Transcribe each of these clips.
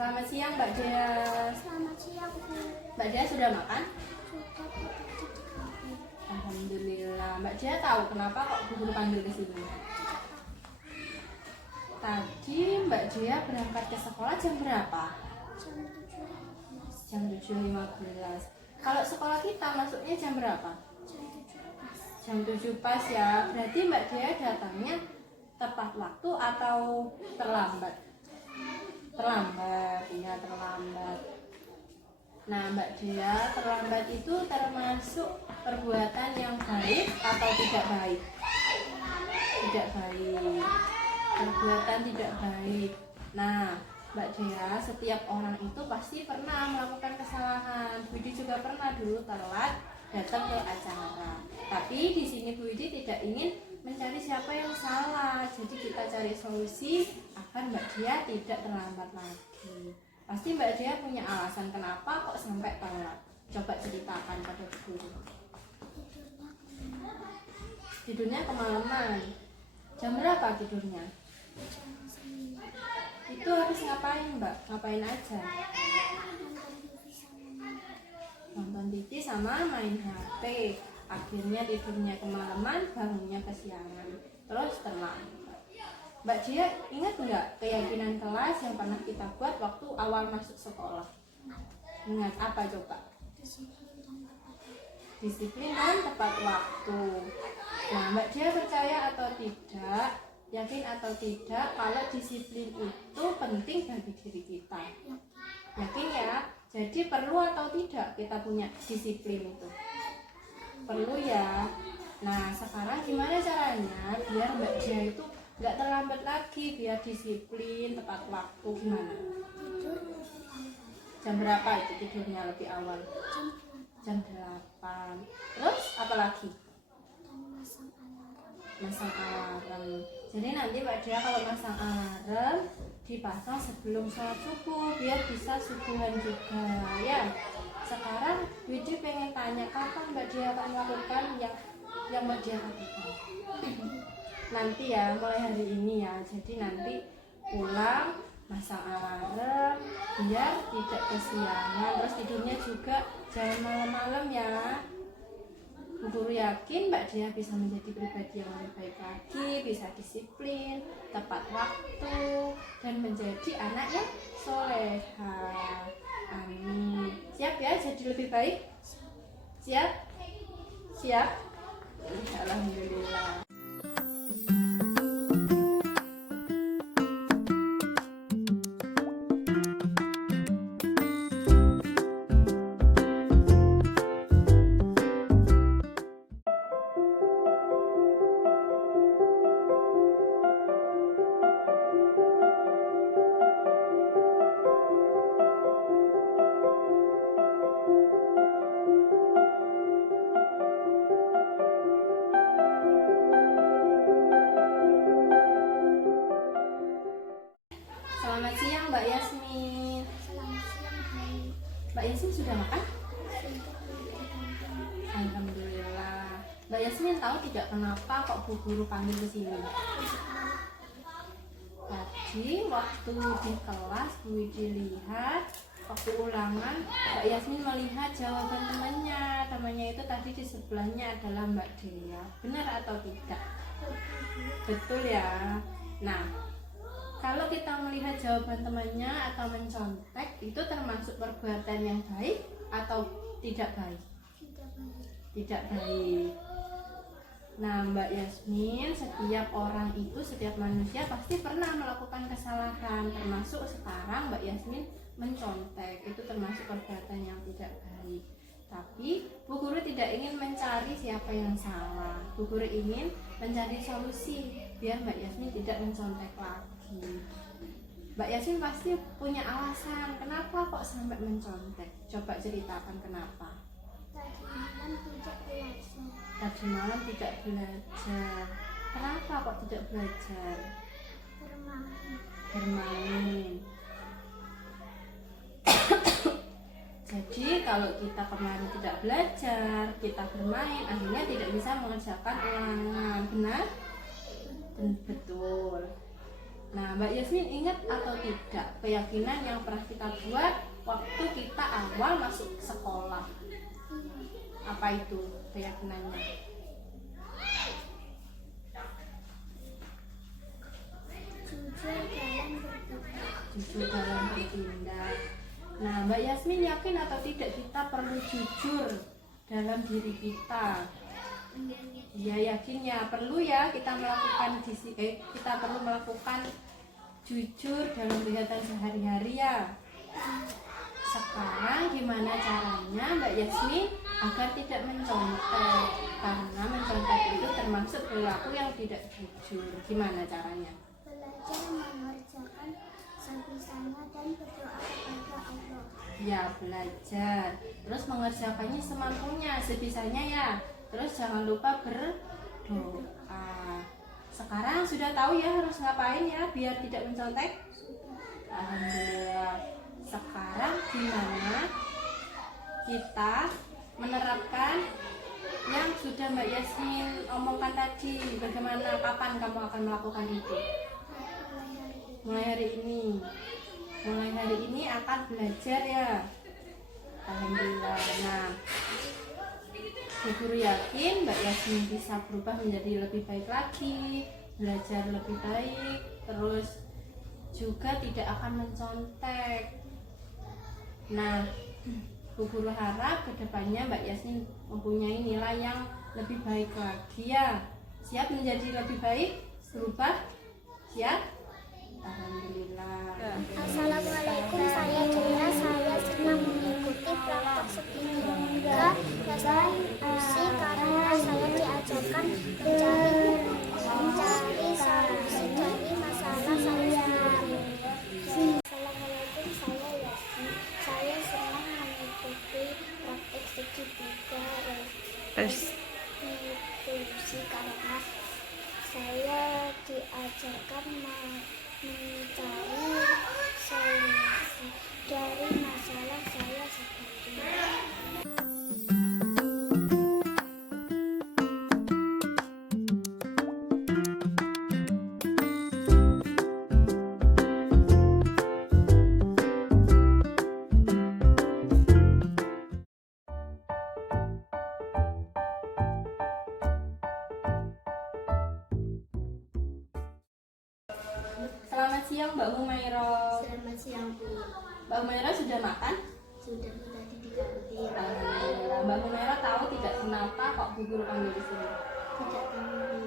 Selamat siang Mbak Dea. Selamat siang, Bu. Mbak Dea sudah makan? Sudah tadi di kafe. Alhamdulillah. Mbak Dea tahu kenapa kok Bu Guru panggil ke sini? Tadi Mbak Dea berangkat ke sekolah jam berapa? Jam 7.15. Jam 7.15. Kalau sekolah kita masuknya jam berapa? Jam 7 pas. Jam 7 pas ya. Berarti Mbak Dea datangnya tepat waktu atau terlambat? Terlambat, iya terlambat. Nah Mbak Dea, terlambat itu termasuk perbuatan yang baik atau tidak baik? Tidak baik. Perbuatan tidak baik. Nah Mbak Dea, setiap orang itu pasti pernah melakukan kesalahan. Bu Widi juga pernah dulu telat datang ke acara. Tapi di sini Bu Widi tidak ingin mencari siapa yang salah. Jadi kita cari solusi agar Mbak Dea tidak terlambat lagi. Pasti Mbak Dea punya alasan kenapa kok sampai telat. Coba ceritakan pada guru. Tidurnya kemalaman. Jam berapa tidurnya? Jam 9. Itu habis ngapain Mbak? Ngapain aja? Nonton TV sama main HP. Akhirnya tidurnya kemalaman, bangunnya kesiangan. Terus terlambat. Mbak Dea ingat nggak keyakinan kelas yang pernah kita buat waktu awal masuk sekolah? Ingat apa coba? Disiplin dan tepat waktu. Nah Mbak Dea percaya atau tidak, yakin atau tidak kalau disiplin itu penting bagi diri kita? Yakin ya? Jadi perlu atau tidak kita punya disiplin itu? Perlu ya. Nah sekarang gimana caranya biar Mbak Dea itu nggak terlambat lagi, biar disiplin tepat waktu? Gimana? Jam berapa itu tidurnya lebih awal? Jam 8. Terus apa lagi? Masang alarm. Jadi nanti Mbak Dea kalau masang alarm dipasang sebelum sholat subuh biar bisa subuhan juga ya. Sekarang Widi pengen tanya kapan Mbak Dea akan melakukan yang Mbak Dea lakukan? Nanti ya, mulai hari ini ya. Jadi nanti pulang masang alarm biar tidak kesiangan. Terus tidurnya juga jangan malam-malam ya. Bu Guru yakin Mbak Dea bisa menjadi pribadi yang lebih baik lagi, bisa disiplin, tepat waktu, dan menjadi anak yang soleha. Amin. Siap ya jadi lebih baik? Siap? Siap? Alhamdulillah. Selamat siang Mbak Yasmin. Selamat siang, Hai. Mbak Yasmin sudah makan? Sudah di kantin. Alhamdulillah. Mbak Yasmin tahu tidak kenapa kok Bu Guru panggil ke sini? Tadi waktu di kelas Bu Widi lihat waktu ulangan Mbak Yasmin melihat jawaban temannya. Temannya itu tadi di sebelahnya adalah Mbak Dea. Benar atau tidak? Betul ya. Nah, kalau kita melihat jawaban temannya atau mencontek, itu termasuk perbuatan yang baik atau tidak baik? Tidak baik. Tidak baik. Nah Mbak Yasmin, setiap orang itu, setiap manusia pasti pernah melakukan kesalahan. Termasuk sekarang Mbak Yasmin mencontek, itu termasuk perbuatan yang tidak baik. Tapi Bu Guru tidak ingin mencari siapa yang salah. Bu Guru ingin mencari solusi biar Mbak Yasmin tidak mencontek lagi. Mbak Yasmin pasti punya alasan kenapa kok sampai mencontek. Coba ceritakan kenapa. Tadi malam tidak belajar. Tadi malam tidak belajar. Kenapa kok tidak belajar? Bermain. Bermain. Jadi kalau kita kemarin tidak belajar, kita bermain, akhirnya tidak bisa mengerjakan ulangan. Benar? Betul. Nah, Mbak Yasmin ingat atau tidak keyakinan yang pernah kita buat waktu kita awal masuk sekolah? Apa itu keyakinannya? Jujur dalam bertindak. Jujur dalam bertindak. Nah, Mbak Yasmin yakin atau tidak kita perlu jujur dalam diri kita? Ya, yakin ya, perlu ya kita melakukan kita perlu melakukan jujur dalam kegiatan sehari-hari ya. Sekarang gimana caranya Mbak Yasmin agar tidak mencontek? Karena mencontek itu termasuk perilaku yang tidak jujur. Gimana caranya? Belajar mengerjakan sebisanya dan berdoa kepada Allah. Ya, belajar. Terus mengerjakannya semampunya, sebisanya ya. Terus jangan lupa berdoa. Sekarang sudah tahu ya harus ngapain ya biar tidak mencontek? Alhamdulillah. Sekarang gimana kita menerapkan yang sudah Mbak Yasmin omongkan tadi? Bagaimana, kapan kamu akan melakukan itu? Mulai hari ini. Mulai hari ini akan belajar ya. Alhamdulillah. Nah, Bu Guru yakin Mbak Yasmin bisa berubah menjadi lebih baik lagi, belajar lebih baik, terus juga tidak akan mencontek. Nah, Bu Guru harap kedepannya Mbak Yasmin mempunyai nilai yang lebih baik lagi ya. Siap menjadi lebih baik? Berubah? Siap? Alhamdulillah. Assalamualaikum, saya Jaya. Saya senang mengikuti praktek segitiga dasar inklusi karena saya diajarkan mencari solusi dari masalah saya sendiri. Assalamualaikum, saya Yasmin. Saya senang mengikuti praktek segitiga inklusi karena saya diajarkan mencari solusi dari masalah saya sendiri. Selamat siang Mbak Humairo. Selamat siang, Bu. Mbak Humairo sudah makan? Sudah tadi di kantin. Alhamdulillah. Mbak Humairo tahu tidak kenapa kok Bu Guru panggil di sini? Tidak tahu.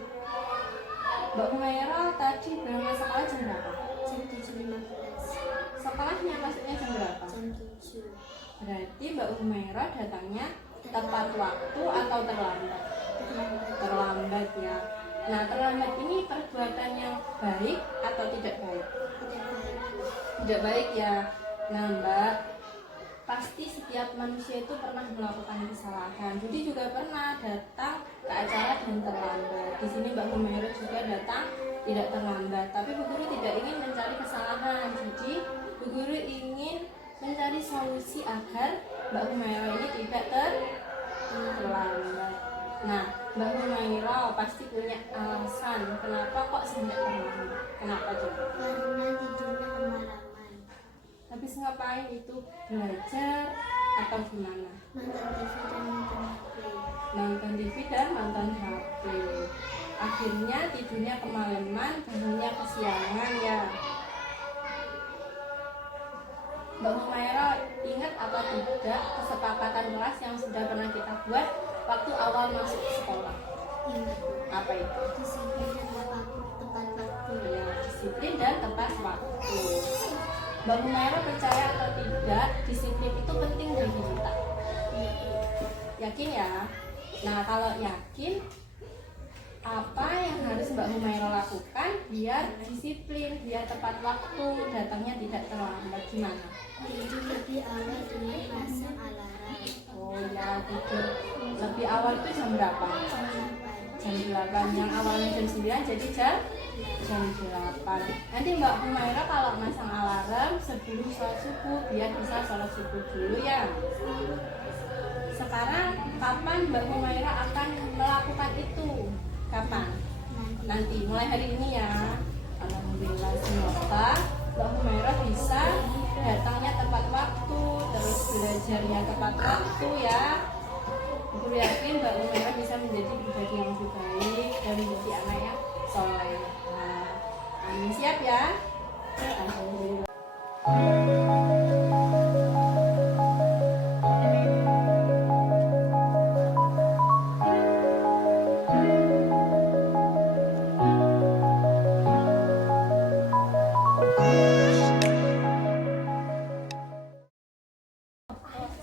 Mbak Humairo tadi berangkat sekolah jam berapa? Jam 7.15. Sekolahnya masuknya jam berapa? Jam 7. Berarti Mbak Humairo datangnya tepat waktu atau terlambat? Terlambat. Terlambat ya. Nah, terlambat ini perbuatan yang baik atau tidak baik? Tidak baik. Tidak baik ya. Nah, Mbak, pasti setiap manusia itu pernah melakukan kesalahan. Jadi juga pernah datang ke acara dan terlambat. Di sini Mbak Humairo juga datang tidak terlambat. Tapi Bu Guru tidak ingin mencari kesalahan. Jadi Bu Guru ingin mencari solusi agar Mbak Humairo ini tidak terlambat. Nah, Mbak Humairo pasti punya alasan kenapa kok sampai terlambat. Kenapa coba? Karena tidurnya kemalaman. Habis ngapain itu? Belajar atau gimana? Nonton TV dan nonton HP. Nonton TV dan nonton HP. Akhirnya tidurnya kemalaman, bangunnya kesiangan ya. Mbak Humairo ingat apa tidak kesepakatan kelas yang sudah pernah kita buat waktu awal masuk sekolah? Ingat, Bu. Apa itu? Disiplin dan tepat waktu. Ya, disiplin dan tepat waktu. Mbak Humairo percaya atau tidak disiplin itu penting bagi kita? Yakin ya? Nah, kalau yakin, apa yang harus Mbak Humairo lakukan biar disiplin, biar tepat waktu, datangnya tidak terlambat? Gimana? Tidur lebih awal dengan pasang alarm. Oh ya, tidur lebih awal itu jam berapa? Jam 8. Yang awalnya jam 9 jadi jam 8. Nanti Mbak Humairo kalau masang alarm sebelum sholat subuh biar bisa sholat subuh dulu ya. Sekarang kapan Mbak Humairo akan melakukan itu? Kapan? Nanti mulai hari ini ya. Alhamdulillah, semoga Mbak Humairah bisa datangnya tepat waktu, terus belajarnya tepat waktu ya. Guru yakin Mbak Humairah bisa menjadi pribadi yang lebih baik dan menjadi anak yang soleh. Nah, amin, siap ya? Alhamdulillah.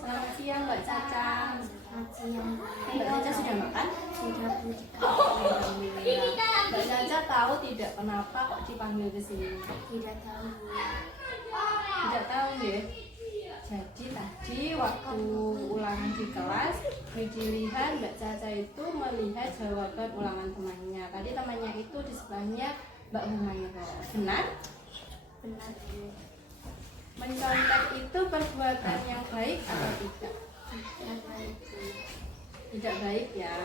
Selamat siang Mbak Caca. Selamat siang. Mbak Caca sudah makan? Sudah Bu. Alhamdulillah. Mbak Caca tahu tidak kenapa kok dipanggil ke sini? Tidak tahu Bu. Tidak tahu ya. Jadi tadi waktu ulangan di kelas, dilihat Mbak Caca itu melihat jawaban ulangan temannya. Tadi temannya itu di sebelahnya Mbak Humairah. Benar? Benar Bu. Mencontek itu perbuatan yang baik atau tidak? Tidak baik Bu. Tidak baik ya.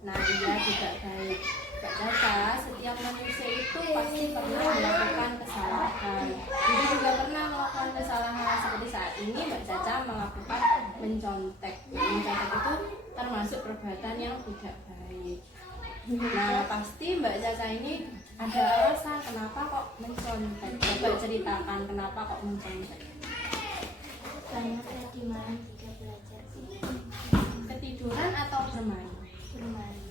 Nah, iya tidak baik. Mbak Caca, setiap manusia itu pasti pernah melakukan kesalahan. Jadi juga pernah melakukan kesalahan seperti saat ini Mbak Caca melakukan mencontek. Mencontek itu termasuk perbuatan yang tidak baik. Nah, pasti Mbak Caca ini ada alasan kenapa kok mencontek. Coba ceritakan kenapa kok mencontek. Karena tadi malam tidak belajar Bu. Ketiduran atau bermain? Bermain.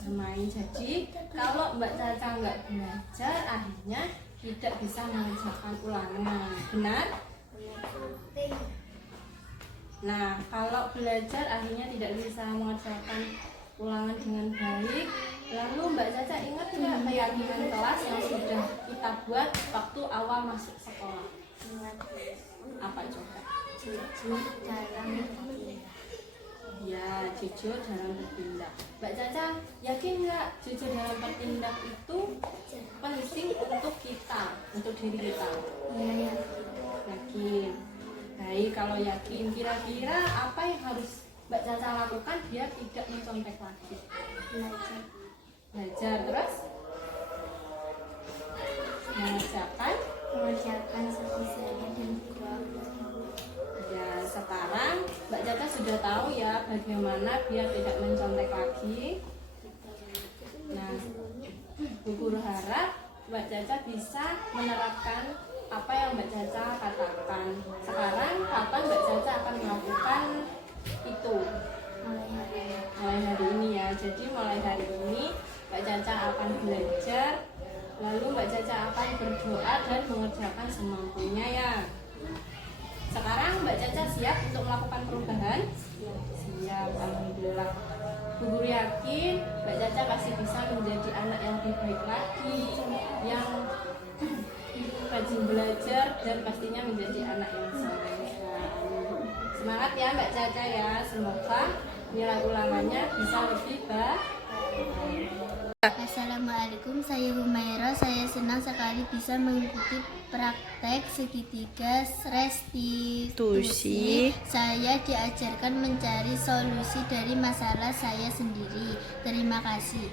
Bermain. Jadi kalau Mbak Caca nggak belajar, akhirnya tidak bisa mengerjakan ulangan. Benar? Benar Bu. Nah, kalau belajar akhirnya tidak bisa mengerjakan ulangan dengan baik, lalu Mbak Caca ingat nggak keyakinan kelas yang sudah kita buat waktu awal masuk sekolah? Ingat Bu. Apa coba? Jujur dalam bertindak. Ya, jujur dalam bertindak. Mbak Caca yakin nggak jujur dalam bertindak itu penting untuk kita, untuk diri kita? Iya ya. Yakin. Baik, kalau yakin, kira-kira apa yang harus Mbak Caca lakukan biar tidak mencontek lagi? Belajar. Belajar terus Mengerjakan sebisanya dan berdoa. ya. Sekarang Mbak Caca sudah tahu ya bagaimana biar tidak mencontek lagi. Nah, Bu Guru harap Mbak Caca bisa menerapkan apa yang Mbak Caca katakan. Sekarang kapan Mbak Caca akan melakukan itu? Mulai hari ini ya. Jadi mulai hari ini Mbak Caca akan belajar, lalu Mbak Caca akan berdoa dan mengerjakan semampunya ya. Sekarang Mbak Caca siap untuk melakukan perubahan? Siap, alhamdulillah. Bu Guru yakin Mbak Caca pasti bisa menjadi anak yang lebih baik lagi, yang rajin belajar dan pastinya menjadi anak yang soleh. Semangat ya Mbak Caca ya, semoga nilai ulangannya bisa lebih baik. Assalamualaikum, saya Humairah. Saya senang sekali bisa mengikuti praktek segitiga restitusi. Saya diajarkan mencari solusi dari masalah saya sendiri. Terima kasih.